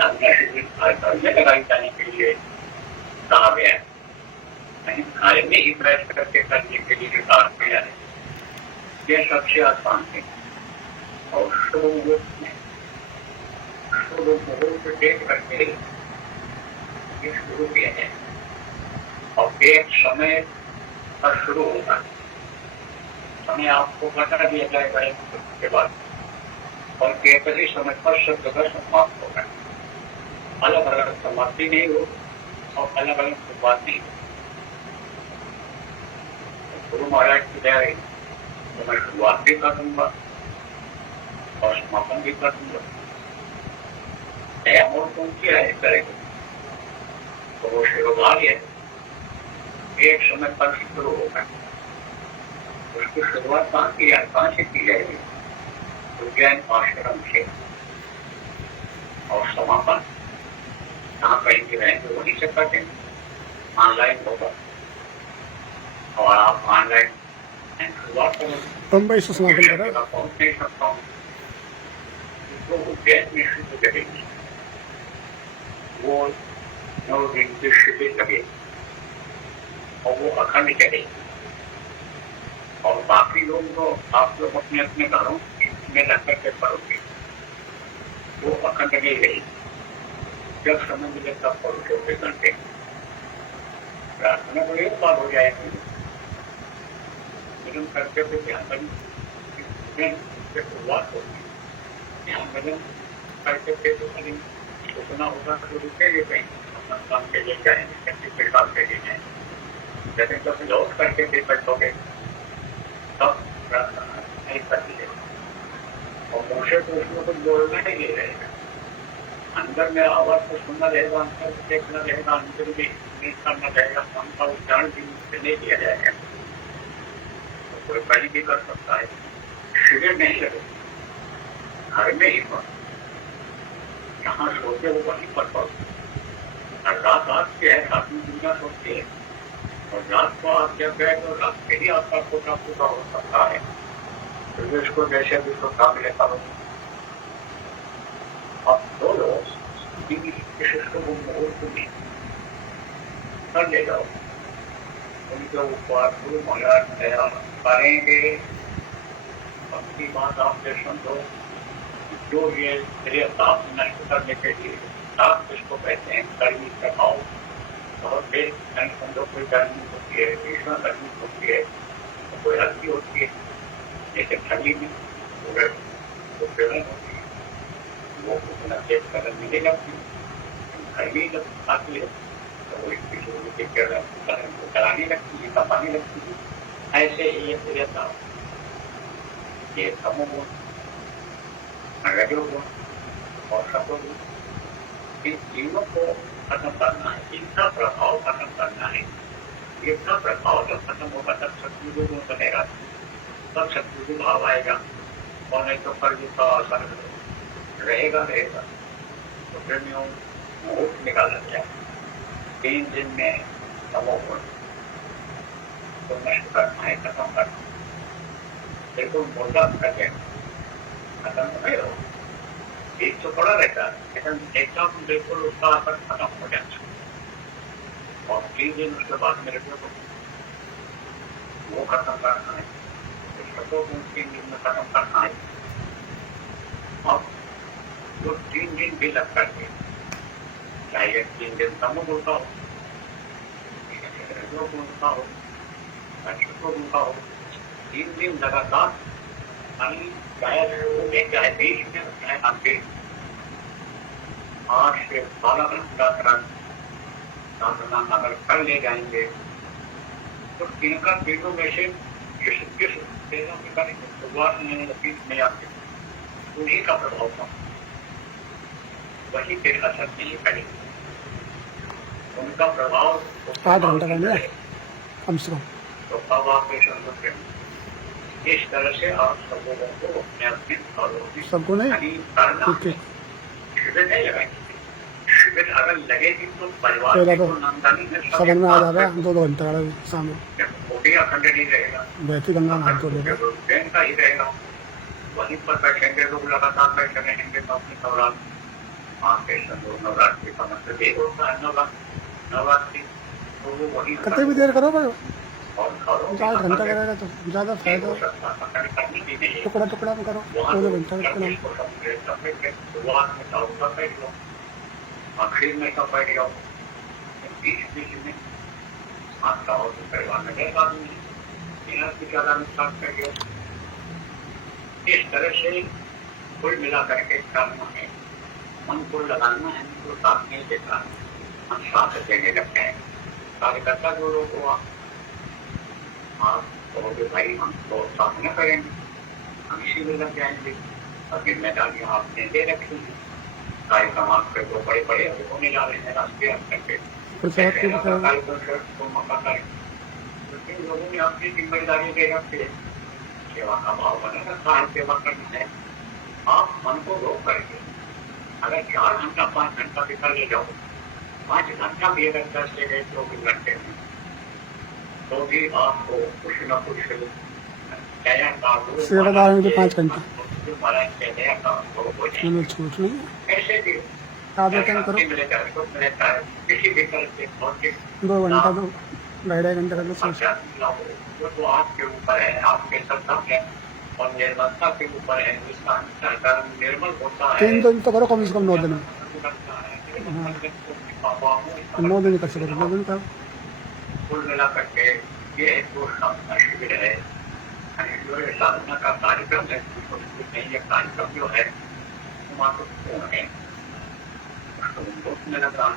साधना शिविर घर में लगाई जाने के लिए कहा गया है, कहीं घर में ही बैठ करके करने के लिए कहा गया है। यह सबसे आसान है। और शुभ मुहूर्त में शुभ मुहूर्त देख करके ये शुरू किया है और एक समय पर शुरू होगा। समय आपको बता दिया जाएगा एक के बाद और एक ही समय पर शब्द का समाप्त होगा। अलग अलग समाप्ति नहीं हो और अलग अलग शुरुआत नहीं हो। गुरु महाराज की दया तो मैं शुरुआत भी कर दूंगा और समापन भी कर दूंगा। और कौन किया है करेगा तो वो शुरुआत है एक समय पर शुरू होगा। उसकी शुरुआत कहाँ से की जाएगी? उज्जैन आश्रम से। और समापन कहाँ कहीं रहेंगे वहीं से कर देंगे। ऑनलाइन होगा और आप ऑनलाइन शुरुआत करेंगे। मुंबई से समापन करा पहुँच नहीं सकता हूँ तो उज्जैन में शुरू करेंगे। वो 9 दिन की शिविर लगेगी और वो अखंड चलेगी। और बाकी लोग तो आप लोग अपने अपने घरों में रह करके पढ़ोगे, वो अखंड नहीं रहेगी। जब समय मिले तब पढ़ो 24 घंटे। प्रार्थना को एक बार हो जाएगी भजन करते हुए ध्यान से शुरुआत होगी। ध्यान भजन करते हुए तो कहीं उतना होगा तो रुकेंगे कहीं अपना काम के लिए जाएंगे, किसी काम के लिए जाएंगे। जैसे जब लौट करके फिर बैठोगे तब प्रार्थना नहीं कर लीजिएगा और मुझे तो उसमें कुछ बोलना ही नहीं रहेगा। अंदर में आवाज को सुनना रहेगा, अंदर को देखना रहेगा, अंदर भी नहीं करना रहेगा। मन का उच्चारण भी नहीं दिया जाएगा। तो कोई कहीं भी कर सकता है। शिविर नहीं लगेगा, घर में ही पढ़ो। जहाँ सोचे वो वहीं पर पढ़ो। रात आपकी है, रात में दुनिया सोचती है और रात को आप जब गए तो रात के ही आपका कोटा पूरा हो सकता है। तो इसको जैसे भी तो काबिल करो। अब दो लोग विशिष्ट मुहूर्त में कर ले जाओ, उनके ऊपर गुरु महाराज दया करेंगे। अपनी बात आपसे समझो। जो ये मेरे ताप नष्ट करने के लिए ताप जिसको कहते हैं गर्मी प्रभाव बहुत तेज नहीं समझो। कोई गर्मी होती है, भीषण गर्मी होती है, तो कोई हल्की होती है। जैसे ठंडी में तो गर्मी होती है, वो उतना तेज गर्मी नहीं लगती। गर्मी जब आती है तो वो इसकी कराने लगती है, तपाने लगती है। ऐसे ये मेरे ताप ये समूह रजोगुण और सतोगुण इन तीनों को खत्म करना है। इनका प्रभाव खत्म करना है। इनका प्रभाव जब खत्म होगा तब सतगुरु गुण बनेगा, तब सतगुरु भाव आएगा। और नहीं तो कर्ज का असर रहेगा। तो फिर में मुहूर्त निकाला गया 3 दिन में तमोगुण तो नष्ट करना है, खत्म करना। बिल्कुल मुर्दा कर देना, खत्म नहीं हो। एक तो पड़ा रहता है लेकिन एकदम बिल्कुल उसका असर खत्म हो जाता। और 3 दिन उसके बाद मेरे को वो खत्म करना है, उसको 3 दिन में खत्म करना है। अब जो 3 दिन भी लग करके चाहे 3 दिन तमो बोलता हो, बोलता हो, बोलता हो, 3 दिन लगातार चाहे चाहे बीच में चाहे आगे 8 से 12 घंटा साधना अगर कर ले जाएंगे तो इनका तीनों में से किस तेजों की करेंगे शुरुआत नहीं आते, उन्हीं का प्रभाव था। वही फिर असर नहीं करेंगे, उनका प्रभाव आधा घंटा करना है कम से कम। तो अब आप समझते हैं। इस तरह से आप सब लोगों को अपने अपने सबको नहीं करना। ठीक है। शिविर नहीं लगाएंगे। शिविर अगर लगेगी तो परिवार तो को नामदानी में समझ में आ जाता है। 2 घंटे का सामने कोटी अखंड नहीं रहेगा, बैठी गंगा हाथ धो लेगा। ट्रेन का ही रहेगा। वहीं पर बैठेंगे लोग, लगातार बैठे रहेंगे तो अपनी औलाद आपके संदो नवरात्रि का मतलब एक होता है नवरात्रि, तो वो वही कितनी भी देर करो भाई, और घरों में 4 घंटा करेगा तो ज़्यादा नहीं फायदा हो है। सकता, पकड़ करनी भी नहीं है। टुकड़ा टुकड़ा में करो, वहाँ 2 तो घंटा जब करना। इसको सबसे शुरुआत में चावल का बैठ लो, आखिर में का बैठ जाओ, बीच बीच में हाथ का और परिवार में गए आदमी यहाँ से ज़्यादा नुकसान कर दिया। इस तरह से कुल मिला करके करना है, मन को लगाना है, तो साथ नहीं देता, हम साथ देने लगते हैं। कार्यकर्ता जो लोग हुआ, आप कहोगे भाई हम तो साथ न करेंगे, हम इसी में लग जाएंगे, और जिम्मेदारियाँ आपने दे रखी हैं, कार्यक्रम आपके तो बड़े बड़े होने जा रहे हैं राष्ट्रीय स्तर पे, कार्यक्रम मौका करें, लेकिन लोगों ने अपनी जिम्मेदारी दे रखी है, सेवा का भाव बना रखा है, सेवा करनी है। आप मन को रोक करके अगर 4 घंटा 5 घंटा भी कर ले जाओ, 5 घंटा भी अगर 10 से गए 24 घंटे में, तो भी आपको कुछ न कुछ सेवादार में 5 घंटे ऐसे मैंने छूट नहीं है। भी आधा टाइम करो, किसी भी तरह से भौतिक 2 घंटा दो, 2.5 घंटा कर लो, सोच। वो तो आपके ऊपर है, आपके सत्ता है और निर्मलता के ऊपर है, जिसका अंतःकरण निर्मल होता है। 3 दिन तो करो कम से कम, 9 दिन में। 9 दिन कर सकते, 9 दिन करो। कुल मिला करके ये एक साधना शिविर है, जो साधना का कार्यक्रम है, नहीं ये कार्यक्रम जो है महत्वपूर्ण है। उसमें लगा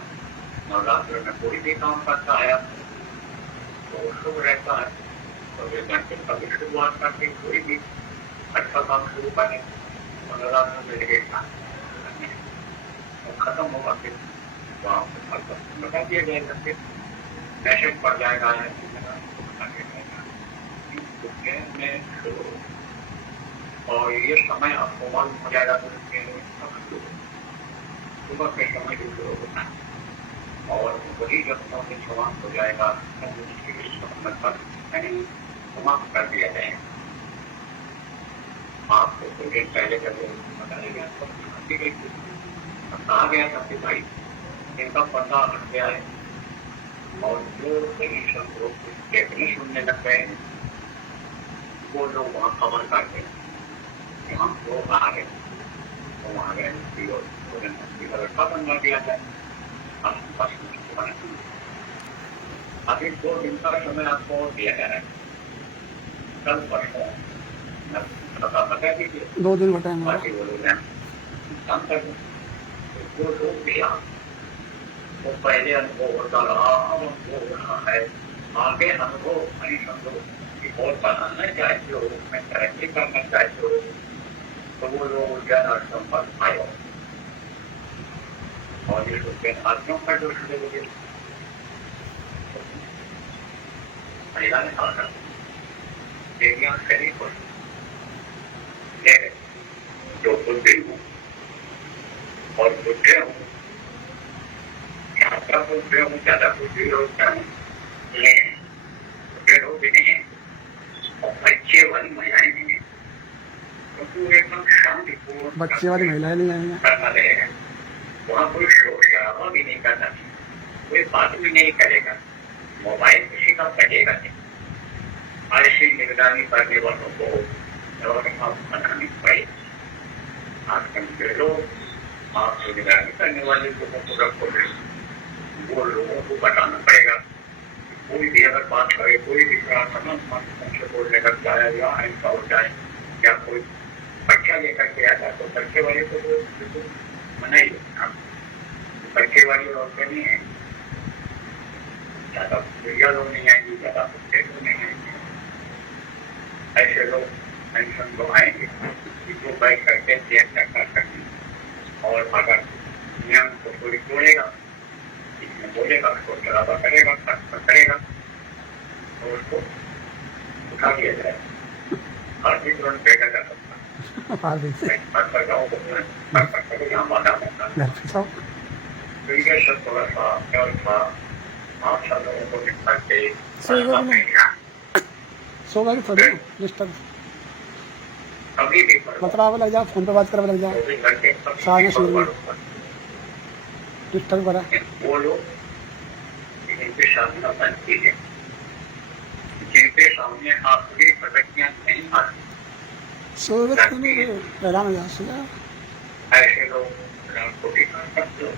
नवरात्र में कोई भी काम करता है तो शुभ रहता है, तो ये घंटे कभी शुरुआत करके कोई भी अच्छा काम शुरू करें तो नवरात्र में लगेगा, खत्म होगा फिर वहाँ बता दिया जाएगा, फिर मैसेज पड़ जाएगा और ये समय आपको मालूम हो जाएगा तो सुबह के समय भी शुरू होता है, और वही जब समय समाप्त हो जाएगा समाप्त कर दिया जाएगा। आपको कुछ दिन पहले जब बताया गया तो कहा गया था कि भाई इनका पर्दा हट गया है, और जो लोग देखने सुनने लग गए हैं वो लोग वहाँ खबर करते हैं कि हम लोग आ गए, तो वहाँ गए व्यवस्था बनवा दिया जाए। अभी 2 दिन का समय आपको दिया जा रहा है, कल परसों बता दीजिए, 2 दिन का टाइम बाकी वो लोग काम कर वो लोग भी वो पहले अनुभव होता रहा, अब अनुभव हो रहा है, आगे अनुभव नहीं समझो कि और बनाना चाहते हो, मैं तरक्की करना चाहते हो, तो वो लोग जन संपर्क आए और ये आत्मियों का जो महिला ने कहा देवियां शरीर को जो बुद्धि हूँ और बुद्धि हूँ, ज्यादा बुद्धि हूँ, ज्यादा बुद्धि होता हूँ, बुद्धि लोग भी नहीं है और बच्चे वाली महिलाएं नहीं है, क्योंकि एकदम शांतिपूर्ण बच्चे वाली महिलाएं नहीं आएंगे, करना रहेगा, वहाँ कोई शोर शराबा भी नहीं करना, कोई बात भी नहीं करेगा, मोबाइल किसी का कटेगा नहीं, ऐसी निगरानी करने वालों को बनानी पड़ेगी। आजकल के लोग आपसे निगरानी करने वाले लोगों को रखो, वो लोगों को बताना पड़ेगा। कोई भी अगर बात करे, कोई भी प्रार्थना से बोलने लग जाए या ऐसा हो जाए, या कोई बच्चा लेकर के आता तो बच्चे वाले को तो मना ही होता, बच्चे वाली औरतें नहीं है, ज्यादा बुढ़िया लोग नहीं आएंगी, ज्यादा बच्चे लोग नहीं आएंगे, ऐसे लोग पेंशन को आएंगे जो बैठ करके चर्चा कर सकते, और अगर नियम को थोड़ी तोड़ेगा, इसमें बोलेगा, उसको शराबा करेगा, करेगा, तो उसको उठा दिया जाए, हर भी तुरंत भेजा जा सकता है, यहाँ बाधा होता है। तो ये सब थोड़ा सा और था, आप सब लोगों को दिखा के सो गए थोड़ी डिस्टर्ब अभी भी मतलब लग जाओ, फोन पे बात करने लग जाओ, सारे सुन डिस्टर्ब करा। वो लोग जिनके सामने बनती है, जिनके सामने आपकी प्रगतियां नहीं आती, सूरज को नहीं हैरान हो जाता। ऐसे लोग रात को भी कर सकते हो।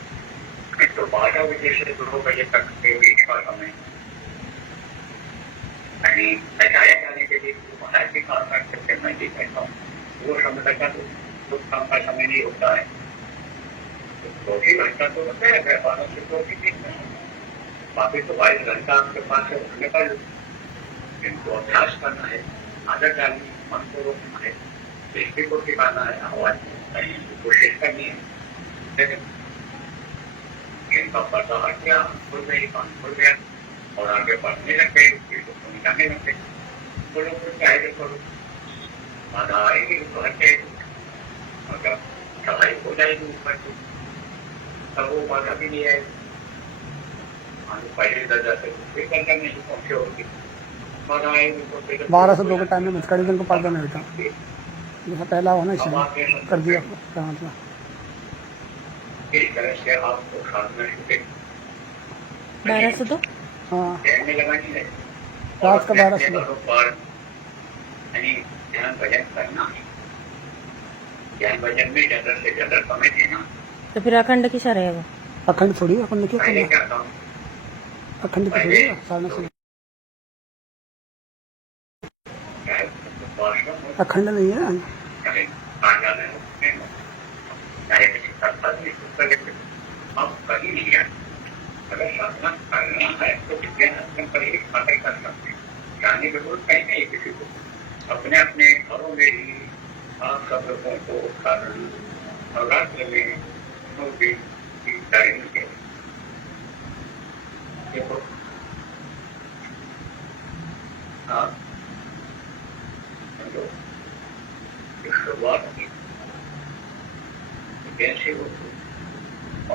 तो 12 बजे से 2 बजे तक के बीच का समय यानी बचाया जाने के लिए बाहर भी काम कर सकते, मैं भी कहता हूँ वो समय का तो काम का समय नहीं होता है। 2 घंटा तो होता है, 12 से 2 बाकी तो 22 घंटा आपके पास है, उसमें कर लो। इनको अभ्यास करना है, आदत डालनी, मन को रोकना है, दृष्टि को टिकाना है, आवाज करने की कोशिश करनी है। इनका पर्दा हट गया, खुल गई, कान खुल गया और आगे बढ़ने लग गए, निकालने लग गए। वो लोग कुछ चाहे करो, बाधा आएगी तो हट जाएगी, अगर सफाई हो जाएगी ऊपर तो तब वो बाधा भी नहीं आएगी। पहले दर्जा से दूसरे दर्जा में ही पहुंचे होगी, बाधा आएगी तो 12 से 2 के टाइम में कड़ी दिन को पर्दा नहीं होता, जैसा पहला होना इसलिए कर दिया क्या मतलब। इस तरह से आपको साधना छूटे 12 से 2 हाँ ध्यान में लगानी है, रात का 12 से 2 यानी ध्यान भजन करना है। ध्यान भजन में ज्यादा से ज्यादा समय देना। तो फिर अखंड किसा रहेगा? अखंड थोड़ी अखंड क्या पहले करना, क्या था, अखंड की थोड़ी साधना से अखंड नहीं है। आप कहीं नहीं जाए, अगर साधना करना है तो विज्ञान पर ही बातें कर सकते हैं, जाने की जरूरत कहीं नहीं किसी को। अपने अपने घरों में ही आप सब लोगों को नवरात्र में देखो आप शुरुआत की कैसे हो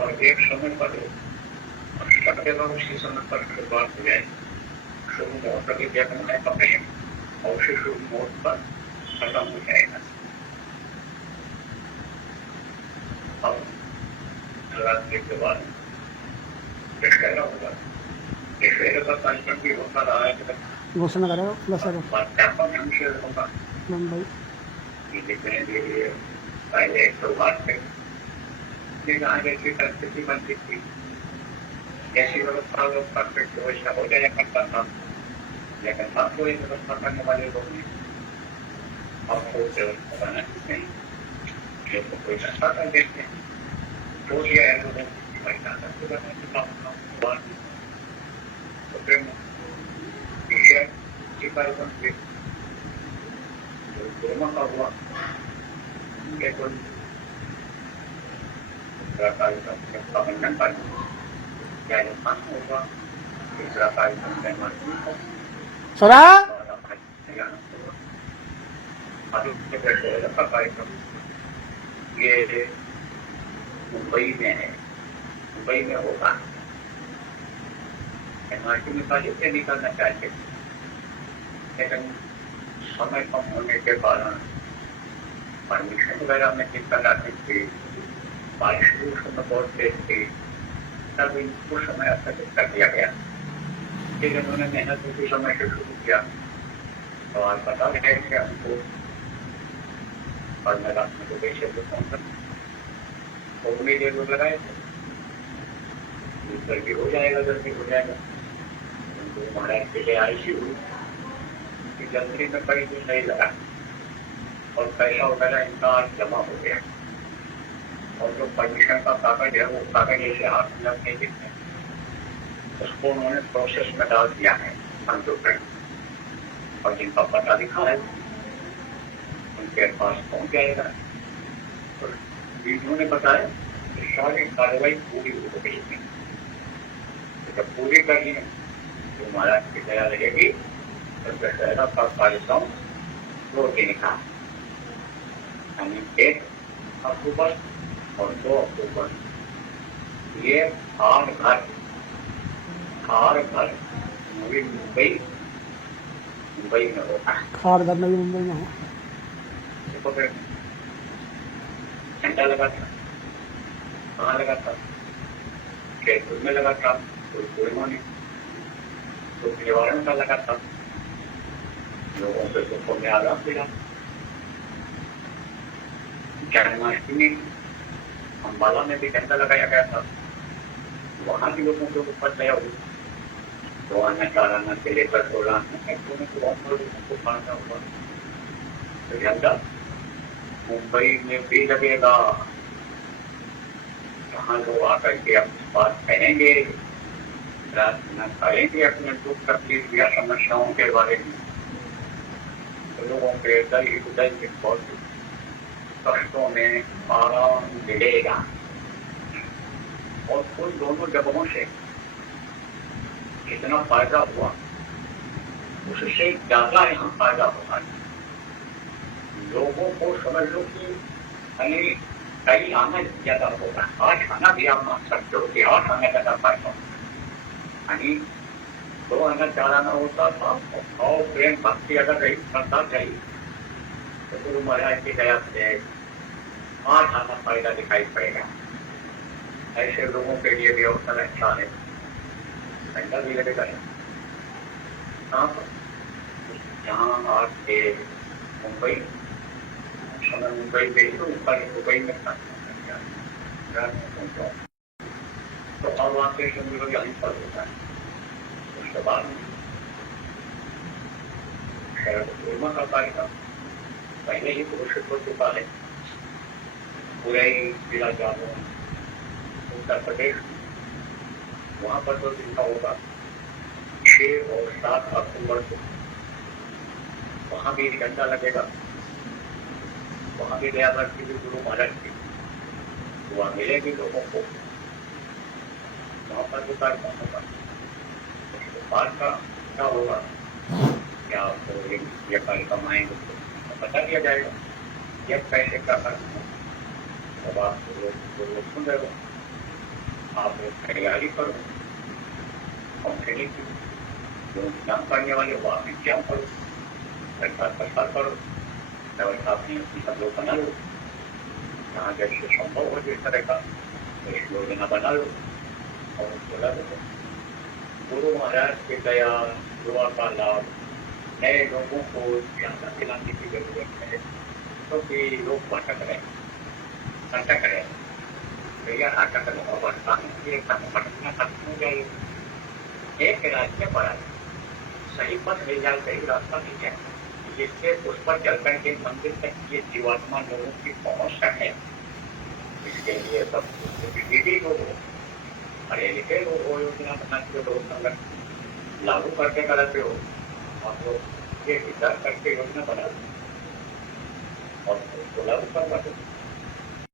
और एक समय पर और सब जगह उसी समय पर शुरुआत हो जाए। शुरू मोड़ प्रतिक्रिया करना है कपड़े और उसी शुरू मोड़ पर खत्म हो जाएगा। अब नवरात्रि के बाद दशहरा होगा, दशहरे का कार्यक्रम भी होता रहा है, घोषणा करेगा प्लस होगा मुंबई लिखने के लिए पहले एक तो बात करें जैसी परिस्थिति बनती थी, जैसी व्यवस्था लोग करते थे वैसा हो जाया करता था, लेकिन अब कोई व्यवस्था करने वाले लोग नहीं, अब कोई व्यवस्था बनाना नहीं, लोग कोई सस्ता कर देते हैं तो ये है लोगों की महिला तो फिर कार्यक्रम से दोनों का हुआ केवल कार्यक्रम प्रबंधन पर होगा, दूसरा कार्यक्रम सरा कार्यक्रम ये मुंबई में है, मुंबई में होगा। एमआरटी में पहले से निकलना चाहते थे, लेकिन समय कम होने के कारण परमिशन वगैरह में दिक्कत आती थी, बारिश भी उस समय बहुत तेज थी, तब इनको समय स्थगित कर दिया गया। फिर उन्होंने मेहनत उसी समय से शुरू किया तो आज बता रहे कि हमको और नवरात्र को कैसे तो उन्हें जरूर लगाए थे, जल्दी हो जाएगा, जल्दी हो जाएगा। उनको महाराज के लिए आईसी हुई कि जल्दी में कहीं भी नहीं लगा और पैसा वगैरह इनका आज जमा हो गया और जो परमिशन का कागज है वो कागज ऐसे हाथ में नहीं दिखते, उसको उन्होंने प्रोसेस में डाल दिया है कंप्यूटर, और जिनका पता लिखा है उनके पास पहुंच जाएगा। तो वीडियो ने बताया कि सारी कार्रवाई पूरी हो गई है, जब पूरी कर ली तो महाराज की दया रहेगी तो दशहरा का कार्यक्रम 2 दिन का, यानी 1 अक्टूबर और 2 अक्टूबर ये हर घर मुंबई में होता है। खार घर में भी मुंबई में हो, देखो फिर झंडा लगा था, कहाँ लगा था? जयपुर में लगा था, कोई कोयमा में, तो निवारण का लगा था, लोगों के दुखों में आराम मिला। जन्माष्टमी अम्बाला में भी झंडा लगाया गया था, वहां भी लोगों के ऊपर दया हुई। तो आना 4 आना से लेकर 16 आना तक तो बहुत लोगों को फायदा हुआ। तो झंडा मुंबई में भी लगेगा, जहाँ लोग आकर के अपनी बात कहेंगे, प्रार्थना करेंगे अपने दुख तकलीफ या समस्याओं के बारे में, तो लोगों के हृदय में बहुत कष्टों में आराम मिलेगा। और उन दोनों जगहों से जितना फायदा हुआ उससे ज्यादा यहाँ फायदा होगा। लोगों को समझ लो कि कहीं आना ज्यादा होगा, 8 आना भी आप मान सकते हो कि 8 आना ज्यादा फायदा होगा। 2 आना 4 आना होता था, और प्रेम भक्ति अगर रही करता चाहिए तो गुरु महाराज की दया से 8 आना फायदा दिखाई पड़ेगा। ऐसे लोगों के लिए भी अवसर अच्छा है, महंगा भी लगेगा। जहाँ आपके मुंबई पे तो ऊपर दुबई में तो अब आपके समझ यहीं पर होता है। उसके बाद पूर्णिमा का कार्यक्रम पहले ही घोषित हो चुका है। पूरे जिला जामुन उत्तर प्रदेश, वहां पर तो दिन का होगा 6 और 7 अक्टूबर को, वहां भी झंडा लगेगा। वहां भी दया भक्ति भी गुरु महाराज की वहां मिलेगी लोगों को, वहां पर भी कार्यक्रम होगा। उसके बाद का क्या होगा, क्या आपको ये कार्यक्रम आएंगे तो बता दिया जाएगा, यह पैसे का कार्यक्रम। तब आप लोग सुन रहे हो, आप तैयारी करो और खेले की जो इंतजाम करने वाले वो आप इंतजाम करो, सरकार प्रसार करो, व्यवस्था अपनी सब लोग बना लो, जहाँ जैसे संभव हो जिस तरह का एक योजना बना लो और उसको लागू करो। गुरु महाराज की दया दुआ का लाभ नए लोगों को ज्यादा दिलाने की जरूरत है, क्योंकि लोग भटक रहे भैया नाटक भटकना खत्म हो जाए, एक रास्ते पर आए, सही पथ मिल जाए, सही रास्ता मिल जाए, जिससे उस पर चल करके मंदिर तक ये जीवात्मा लोगों की पहुंच सके। इसके लिए सब विधि लोग हो, पढ़े लिखे लोग हो, योजना बनाते लोग संगठन लागू करके कराते हो, आप लोग ये विचार करके योजना बना और उसको लागू करवा दो।